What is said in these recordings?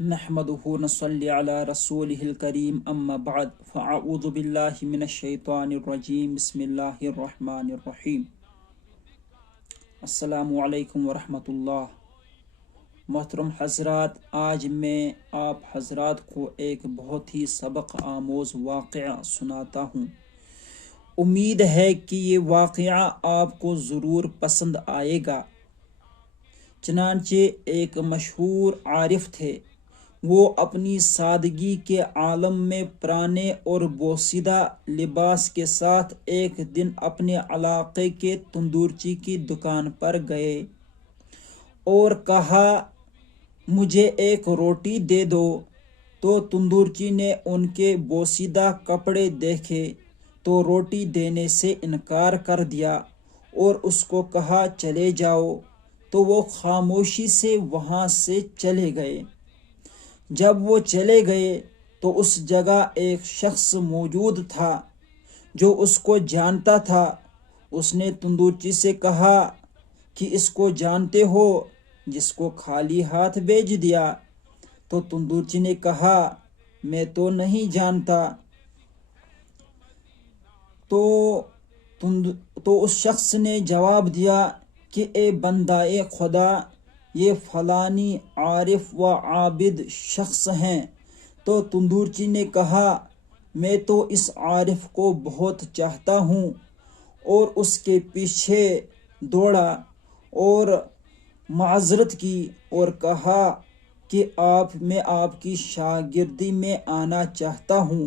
نحمده ونصلي على رسوله الكريم اما بعد فاعوذ بالله من الشیطان الرجیم بسم اللہ الرحمن الرحیم السلام علیکم ورحمۃ اللہ۔ محترم حضرات، آج میں آپ حضرات کو ایک بہت ہی سبق آموز واقعہ سناتا ہوں۔ امید ہے کہ یہ واقعہ آپ کو ضرور پسند آئے گا۔ چنانچہ ایک مشہور عارف تھے، وہ اپنی سادگی کے عالم میں پرانے اور بوسیدہ لباس کے ساتھ ایک دن اپنے علاقے کے تندورچی کی دکان پر گئے اور کہا، مجھے ایک روٹی دے دو۔ تو تندورچی نے ان کے بوسیدہ کپڑے دیکھے تو روٹی دینے سے انکار کر دیا اور اس کو کہا، چلے جاؤ۔ تو وہ خاموشی سے وہاں سے چلے گئے۔ جب وہ چلے گئے تو اس جگہ ایک شخص موجود تھا جو اس کو جانتا تھا۔ اس نے تندورچی سے کہا کہ اس کو جانتے ہو جس کو خالی ہاتھ بھیج دیا؟ تو تندورچی نے کہا، میں تو نہیں جانتا۔ تو اس شخص نے جواب دیا کہ اے بندہ خدا، یہ فلانی عارف و عابد شخص ہیں۔ تو تندورچی نے کہا، میں تو اس عارف کو بہت چاہتا ہوں، اور اس کے پیچھے دوڑا اور معذرت کی اور کہا کہ میں آپ کی شاگردی میں آنا چاہتا ہوں،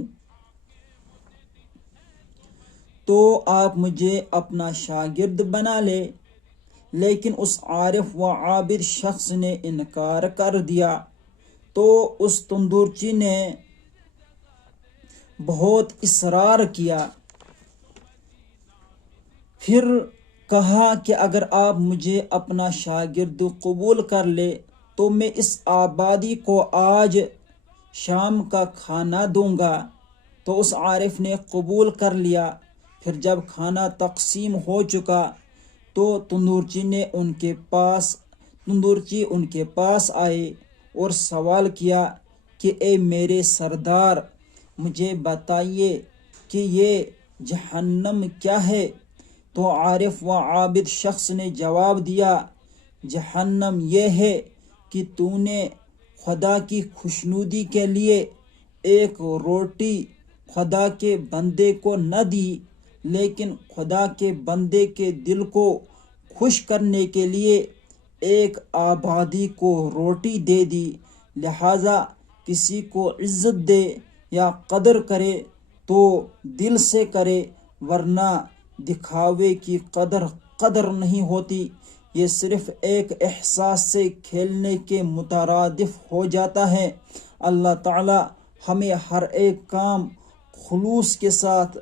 تو آپ مجھے اپنا شاگرد بنا لے۔ لیکن اس عارف و عابد شخص نے انکار کر دیا۔ تو اس تندورچی نے بہت اصرار کیا، پھر کہا کہ اگر آپ مجھے اپنا شاگرد قبول کر لے تو میں اس آبادی کو آج شام کا کھانا دوں گا۔ تو اس عارف نے قبول کر لیا۔ پھر جب کھانا تقسیم ہو چکا تو تندورچی ان کے پاس آئے اور سوال کیا کہ اے میرے سردار، مجھے بتائیے کہ یہ جہنم کیا ہے؟ تو عارف و عابد شخص نے جواب دیا، جہنم یہ ہے کہ تو نے خدا کی خوشنودی کے لیے ایک روٹی خدا کے بندے کو نہ دی، لیکن خدا کے بندے کے دل کو خوش کرنے کے لیے ایک آبادی کو روٹی دے دی۔ لہذا کسی کو عزت دے یا قدر کرے تو دل سے کرے، ورنہ دکھاوے کی قدر نہیں ہوتی۔ یہ صرف ایک احساس سے کھیلنے کے مترادف ہو جاتا ہے۔ اللہ تعالی ہمیں ہر ایک کام خلوص کے ساتھ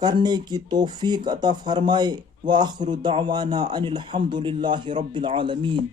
کرنے کی توفیق عطا فرمائے۔ وآخر دعوانا ان الحمد للہ رب العالمین۔